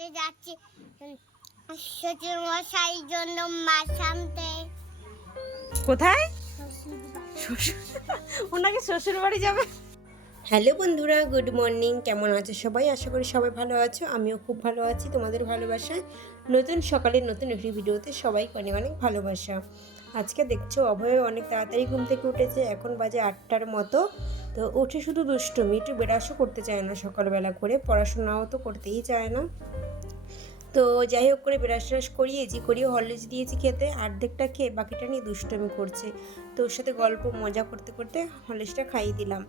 বাজারে যাচ্ছি। শ্বশুর মশাইয়ের জন্য মাছ আনতে। কোথায়? শ্বশুর বাড়ি। শ্বশুর ওনাকে শ্বশুর বাড়ি যাবে। হ্যালো বন্ধুরা গুড মর্নিং। কেমন আছো সবাই? আশা করি সবাই ভালো আছো। আমিও খুব ভালো আছি তোমাদের ভালোবাসায়। নতুন সকালের নতুন একটি ভিডিওতে সবাইকে অনেক অনেক ভালোবাসা। আজকে দেখছ অভয় অনেক তাড়াতাড়ি ঘুম থেকে উঠেছে। এখন বাজে আটটার মতো। তো উঠে শুধু দুষ্টমি একটু বেড়াসও করতে চায় না সকালবেলা করে। পড়াশোনাও তো করতেই চায় না। তো যাই হোক করে ব্রাশ ট্রাশ করিয়েছি করিয়ে হরলিক্স দিয়েছি খেতে অর্ধেকটা খেয়ে বাকিটা নিয়ে দুষ্টমি করছে। তো ওর সাথে গল্প মজা করতে করতে হরলিক্সটা খাইয়ে দিলাম।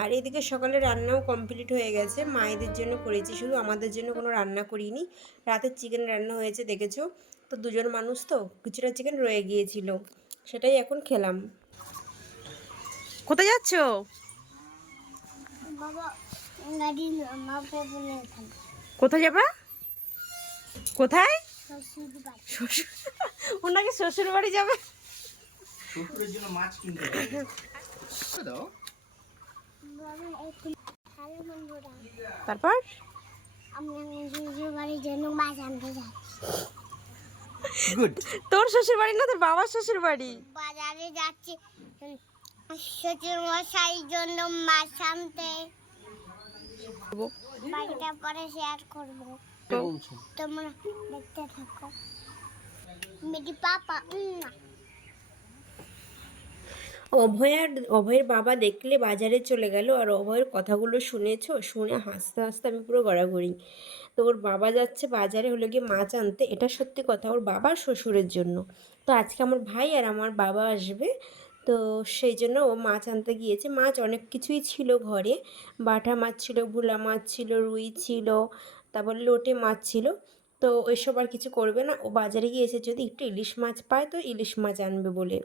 আর এদিকে সকালে রান্নাও কমপ্লিট হয়ে গেছে। মায়েদের জন্য করেছি শুধু আমাদের জন্য কোনো রান্না করিনি। রাতের চিকেন রান্না হয়েছে দেখেছ? তো দুজন মানুষ তো কিছুটা চিকেন রয়ে গিয়েছিল। সেটাই এখন খেলাম। কোথায় যাচ্ছ? কোথায় যাবা? কোথায়? শ্বশুর ওনাকে শ্বশুর বাড়ি যাবে। শ্বশুরের জন্য মাছ কিনতে দাও। বাবা এখন হ্যালো বন্ধুরা তারপর? তোর শ্বশুর বাড়ি না তোর বাবার শ্বশুর বাড়ি বাজারে যাচ্ছি। শ্বশুর মশাইয়ের জন্য মাছ আনতে। বাকিটা পরে শেয়ার করব। বলছো তোমরা দেখতে থাকো মেরি পাপা অভয়ের বাবা দেখলে বাজারে চলে গেল আর অভয়ের কথাগুলো শুনেছো? শুনে হাসতে হাসতে আমি পুরো গড়াগড়ি। তো ওর বাবা যাচ্ছে বাজারে হলো গিয়ে মাছ আনতে। এটা সত্যি কথা ওর বাবার শ্বশুরের জন্য। তো আজকে আমার ভাই আর আমার বাবা আসবে। তো সেই জন্য ও মাছ আনতে গিয়েছে। মাছ অনেক কিছুই ছিল ঘরে। বাটা মাছ ছিল ভোলা মাছ ছিল রুই ছিল তারপর লোটে মাছ ছিল। তো ওইসব আর কিছু করবে না। ও বাজারে গিয়েছে যদি একটু ইলিশ মাছ পায় তো ইলিশ মাছ আনবে বলে।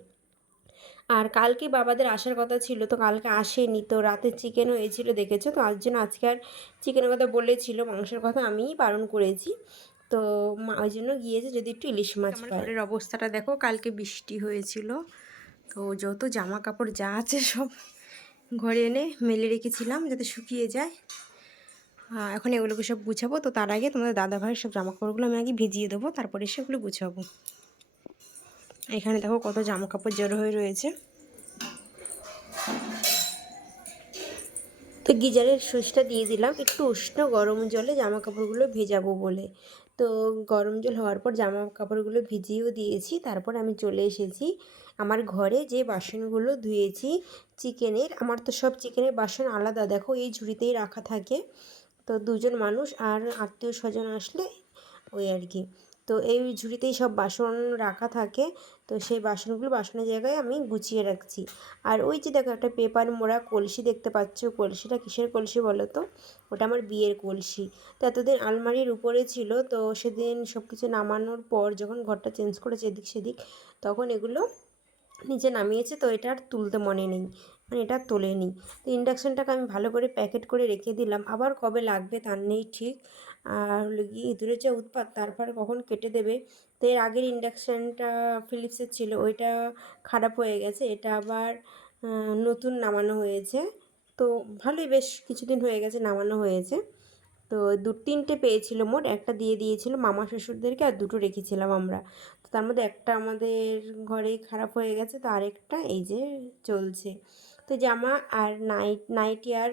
আর কালকে বাবাদের আসার কথা ছিল তো কালকে আসেনি। তো রাতে চিকেন হয়েছিল দেখেছ? তো আজ জন্য আজকে আর চিকেনের কথা বলেছিল। মাংসের কথা আমিই বারণ করেছি। তো মা ওই জন্য গিয়েছে যদি একটু ইলিশ মাছ পায়। ঘরের অবস্থাটা দেখো কালকে বৃষ্টি হয়েছিল। তো যত জামা কাপড় যা আছে সব ঘরে এনে মেলে রেখেছিলাম যাতে শুকিয়ে যায়। এখন এগুলোকে সব গুছাবো। তো তার আগে তোমাদের দাদা ভাইয়ের সব জামা কাপড়গুলো আমি আগে ভিজিয়ে দেবো, তারপরে সেগুলো গুছাবো। এখানে দেখো কত জামা কাপড় জড়ো হয়ে রয়েছে। তো গিজারের সুইচটা দিয়ে দিলাম। একটু উষ্ণ গরম জলে জামা কাপড়গুলো ভেজাবো বলে। তো গরম জল হওয়ার পর জামা কাপড়গুলো ভিজিয়েও দিয়েছি। তারপর আমি চলে এসেছি আমার ঘরে যে বাসনগুলো ধুয়েছি চিকেনের। আমার তো সব চিকেনের বাসন আলাদা। দেখো এই ঝুড়িতেই রাখা থাকে। তো দুজন মানুষ আর আত্মীয় স্বজন আসলে ওই আর কি। তো এই ঝুড়িতেই সব বাসন রাখা থাকে। তো সেই বাসনগুলো বাসনের জায়গায় আমি গুছিয়ে রাখছি। আর ওই যে দেখো একটা পেপার মোড়া কলসি দেখতে পাচ্ছ? কলসিটা কিসের কলসি বলো তো? ওটা আমার বিয়ের কলসি। তো এতদিন আলমারির উপরে ছিল। তো সেদিন সব কিছু নামানোর পর যখন ঘরটা চেঞ্জ করেছে এদিক সেদিক, তখন এগুলো নিচে নামিয়েছে তো এটা আর তুলতে মনে নেই মানে এটা আর তোলেনি তো ইন্ডাকশানটাকে আমি ভালো করে প্যাকেট করে রেখে দিলাম। আবার কবে লাগবে তার নেই ঠিক। আর হলো গিয়ে ইঁদুরের যা উৎপাত তারপরে কখন কেটে দেবে? তো এর আগের ইন্ডাকশানটা ফিলিপসের ছিল, ওইটা খারাপ হয়ে গেছে। এটা আবার নতুন নামানো হয়েছে। তো ভালোই বেশ কিছুদিন হয়ে গেছে নামানো হয়েছে। তো দু তিনটে পেয়েছিল মোট, একটা দিয়ে দিয়েছিল মামা শ্বশুরদেরকে আর দুটো রেখেছিলাম আমরা। তো তার মধ্যে একটা আমাদের ঘরে খারাপ হয়ে গেছে, তো আরেকটা এই যে চলছে। তো জামা আর নাইট নাইটি আর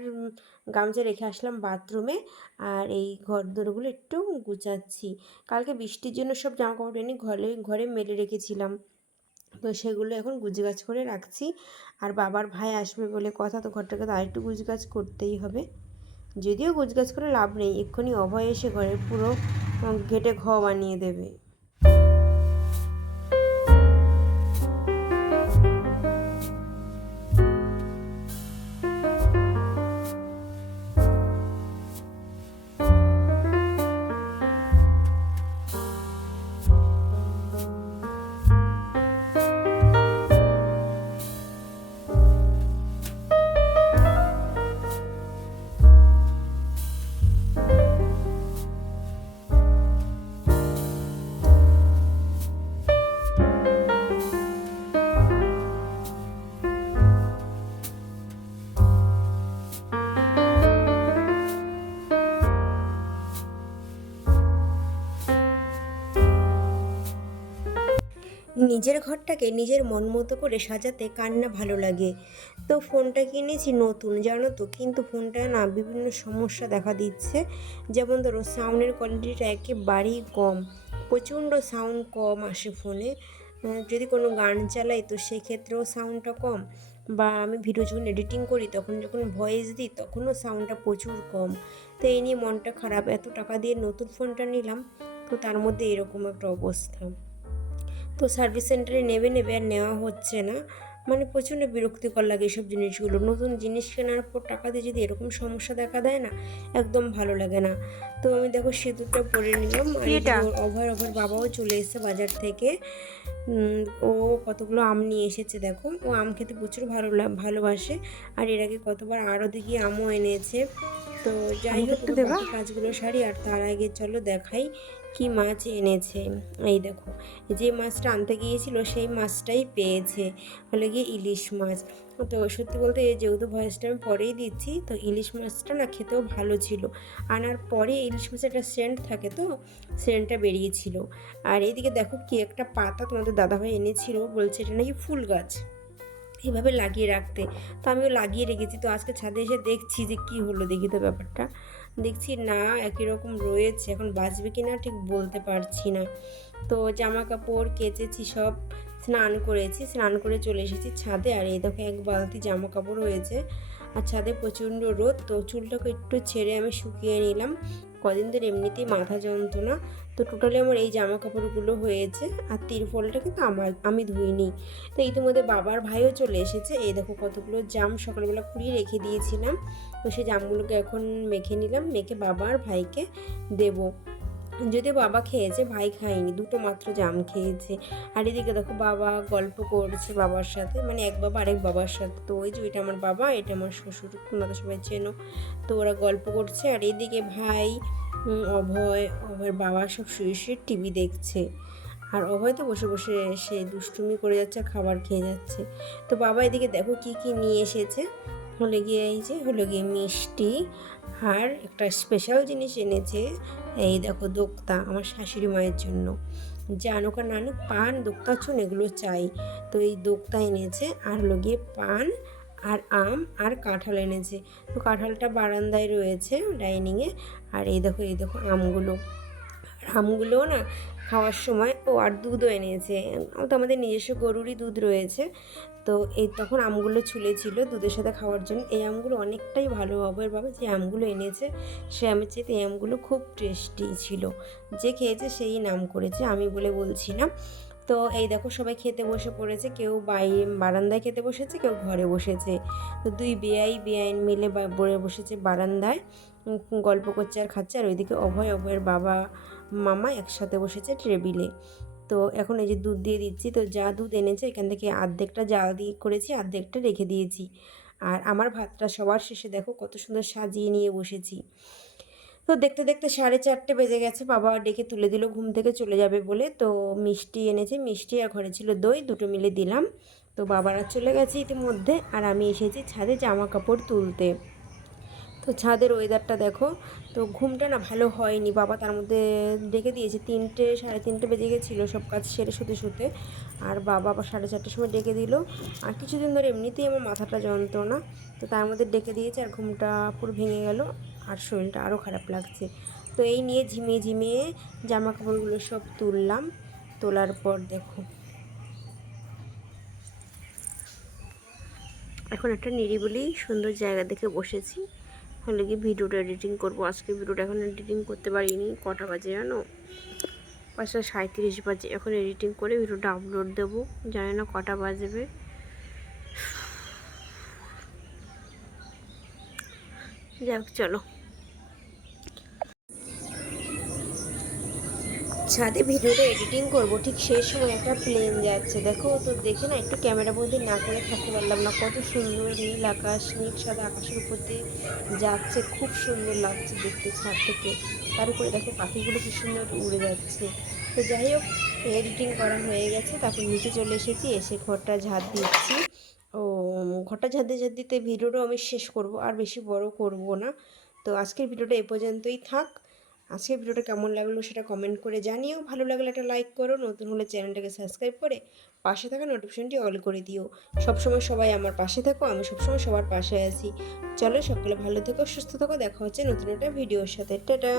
গামছা রেখে আসলাম বাথরুমে আর এই ঘর দোরগুলো একটু গুছাচ্ছি। কালকে বৃষ্টির জন্য সব জামা কাপড় এনে ঘরে ঘরে মেলে রেখেছিলাম। তো সেগুলো এখন গুজগাছ করে রাখছি, আর বাবার ভাই আসবে বলে কথা, তো ঘরটাকে তো আরেকটু গুজগাছ করতেই হবে। যদিও গুজগাছ করে লাভ নেই, এক্ষুনি অভয় এসে ঘরের পুরো ঘেটে ঘ বানিয়ে দেবে। নিজের ঘরটাকে নিজের মন মতো করে সাজাতে কার না ভালো লাগে। তো ফোনটা কিনেছি নতুন, জানো তো। কিন্তু ফোনটা না বিভিন্ন সমস্যা দেখা দিচ্ছে। যেমন ধরো সাউন্ডের কোয়ালিটিটা একেবারেই কম। প্রচণ্ড সাউন্ড কম আসে ফোনে। যদি কোনো গান চালাই, তো সেক্ষেত্রেও সাউন্ডটা কম। বা আমি ভিডিও যখন এডিটিং করি, তখন যখন ভয়েস দিই, তখনও সাউন্ডটা প্রচুর কম। তো এই নিয়ে মনটা খারাপ। এত টাকা দিয়ে নতুন ফোনটা নিলাম, তো তার মধ্যে এরকম একটা অবস্থা। তো সার্ভিস সেন্টারে নেবে নেবে আর নেওয়া হচ্ছে না। মানে প্রচণ্ড বিরক্তিকর লাগে এসব জিনিসগুলো। নতুন জিনিস কেনার পর টাকা দিয়ে যদি এরকম সমস্যা দেখা দেয় না একদম ভালো লাগে না। তো আমি দেখো সিঁদুরটা পরে নিলাম আর ওভার ওভার বাবাও চলে এসেছে বাজার থেকে। ও কতগুলো আম নিয়ে এসেছে দেখো। ও আম খেতে প্রচুর ভালো ভালোবাসে। আর এর আগে কতবার আরও দিকে আমও এনেছে। তো যাই হোক বাকি কাজগুলো সারি আর তার আগে চলো দেখাই কি মাছ এনেছে। এই দেখো যে মাছটা আনতে গিয়েছিল সেই মাছটাই পেয়েছে। হলে গিয়ে ইলিশ মাছ। তো সত্যি বলতে যেহেতু ভয়েসটা আমি পরেই দিচ্ছি, তো ইলিশ মাছটা না খেতেও ভালো ছিল। আনার পরে ইলিশ মাছের একটা সেন্ট থাকে তো সেন্টটা বেরিয়েছিল। আর এইদিকে দেখো কি একটা পাতা তোমাদের দাদাভাই এনেছিল, বলছে এটা নাকি ফুল গাছ। এভাবে লাগিয়ে রাখতে। তো আমিও লাগিয়ে রেখেছি, তো আজকে ছাদে এসে দেখছি যে কি হলো, দেখি তো ব্যাপারটা। দেখছি না, একই রকম রয়েছে, এখন বাঁচবে কি না ঠিক বলতে পারছি না। তো জামা কাপড় কেচেছি সব স্নান করেছি, স্নান করে চলে এসেছি ছাদে। আর এই দেখো এক বালতি জামা কাপড় হয়েছে আর ছাদে প্রচণ্ড রোদ, তো চুলটাকে একটু ছেড়ে আমি শুকিয়ে নিলাম। কদিন ধরে এমনিতেই মাথা যন্ত্রণা, তো টোটালি আমার এই জামা কাপড়গুলো হয়েছে। আর তিরফলটা কিন্তু আমার, আমি ধুইনি। তো ইতিমধ্যে বাবার ভাইও চলে এসেছে। এই দেখো কতগুলো জাম সকালবেলা কুড়িয়ে রেখে দিয়েছিলাম। তো সেই জামগুলোকে এখন মেখে নিলাম, মেখে বাবা আর ভাইকে দেবো। যদি বাবা খেয়েছে, ভাই খায়নি, দুটো মাত্র জাম খেয়েছে। আর এদিকে দেখো বাবা গল্প করছে বাবার সাথে মানে এক বাবা আরেক বাবার সাথে। তো ওই যে ওইটা আমার বাবা, এটা আমার শ্বশুর তোমরা সবাই চেনো। তো ওরা গল্প করছে, আর এদিকে ভাই অভয়, অভয়ের বাবা সব শুয়ে শুয়ে টিভি দেখছে। আর অভয় তো বসে বসে সে দুষ্টুমি করে যাচ্ছে, খাবার খেয়ে যাচ্ছে। তো বাবা এদিকে দেখো কি কি নিয়ে এসেছে? হলে গিয়ে এই যে হলো গিয়ে মিষ্টি আর একটা স্পেশাল জিনিস এনেছে, এই দেখো দোক্তা, আমার শাশুড়ি মায়ের জন্য। জানুক নানুক, পান, দোক্তা, চুন, এগুলো চাই। তো এই দোক্তা এনেছে আর হলো গিয়ে পান আর আম আর কাঁঠাল এনেছে। তো কাঁঠালটা বারান্দায় রয়েছে ডাইনিংয়ে আর এই দেখো এই দেখো আমগুলো। আর আমগুলোও না খাওয়ার সময় ও আর দুধও এনেছে। তো আমাদের নিজস্ব গরুরই দুধ রয়েছে। তো এই তখন আমগুলো ছুলেছিল দুধের সাথে খাওয়ার জন্য এই আমগুলো অনেকটাই ভালো হবে বাবা যে আমগুলো এনেছে, সে আমের চেয়ে এই আমগুলো খুব টেস্টি ছিল। যে খেয়েছে সেই নাম করেছে, আমি বলে বলছি না। তো এই দেখো সবাই খেতে বসে পড়েছে, কেউ বাইরে বারান্দায় খেতে বসেছে, কেউ ঘরে বসেছে। তো দুই বেআই বেআইন মিলে বা- বলে বসেছে বারান্দায় গল্প করছে আর খাচ্ছে। আর ওইদিকে অভয়, অভয়ের বাবা, মামা একসাথে বসেছে টেবিলে। তো এখন এই যে দুধ দিয়ে দিচ্ছি, তো যা দুধ এনেছে এখান থেকে আর্ধেকটা জাল দিয়ে করেছি, আর্ধেকটা রেখে দিয়েছি। আর আমার ভাতটা সবার শেষে দেখো কত সুন্দর সাজিয়ে নিয়ে বসেছি। তো দেখতে দেখতে সাড়ে চারটে বেজে গেছে, বাবা ডেকে তুলে দিল ঘুম থেকে চলে যাবে বলে। তো মিষ্টি এনেছে, মিষ্টি আর ঘরে ছিল দই, দুটো মিলে দিলাম। তো বাবারা চলে গেছে ইতিমধ্যে, আর আমি এসেছি ছাদে জামা কাপড় তুলতে। তো ছাদের ওয়েদারটা দেখো। তো ঘুমটা না ভালো হয়নি। বাবা তার মধ্যে ডেকে দিয়েছে তিনটে, সাড়ে তিনটে বেজে গেছিল সব কাজ সেরে শুতে শুতে। আর বাবা আবার সাড়ে চারটের সময় ডেকে দিল। আর কিছুদিন ধরে এমনিতেই আমার মাথাটা যন্ত্রণা। তো তার মধ্যে ডেকে দিয়েছে আর ঘুমটা পুরো ভেঙে গেল। আর শরীরটা আরও খারাপ লাগছে। তো এই নিয়ে ঝিমিয়ে ঝিমিয়ে জামা কাপড়গুলো সব তুললাম। তোলার পর দেখো। এখন একটা নিরিবিলি সুন্দর জায়গা দেখে বসেছি। হলে কি ভিডিওটা এডিটিং করব। আজকে ভিডিওটা এখন এডিটিং করতে পারিনি, কটা বাজে জানো? পাঁচটা সাঁত্রিশ বাজে। এখন এডিটিং করে ভিডিওটা আপলোড দেবো। জানি না কটা বাজবে। যাক, চলো। ছাদে ভিডিওটা এডিটিং করব, ঠিক সেই সময় একটা প্লেন যাচ্ছে। দেখো, তো দেখে না, একটু ক্যামেরা বন্দি না করে থাকতে পারলাম না। কত সুন্দর নীল আকাশ, নীল সাদা আকাশের উপর দিয়ে যাচ্ছে, খুব সুন্দর লাগছে দেখতে ছাদ থেকে। তার উপরে দেখো, পাখিগুলো কি সুন্দর উড়ে যাচ্ছে। তো যাই হোক এডিটিং করা হয়ে গেছে, তারপর নিচে চলে এসেছি, এসে ঘরটা ঝাড় দিচ্ছি। ও, ঘরটা ঝাড় দিয়ে দিতে ভিডিওটাও আমি শেষ করব, আর বেশি বড় করব না। তো আজকের ভিডিওটা এ পর্যন্তই থাক। আজকের ভিডিওটা কেমন লাগল সেটা কমেন্ট করে জানিও। ভালো লাগলে একটা লাইক করো, নতুন হলে চ্যানেলটাকে সাবস্ক্রাইব করে পাশে থাকা নোটিফিকেশনটি অল করে দিও। সবসময় সবাই আমার পাশে থাকো, আমি সবসময় সবার পাশে আছি। চলো সকলে ভালো থেকো, সুস্থ থাকো, দেখা হচ্ছে নতুন একটা ভিডিওর সাথে। টাটা!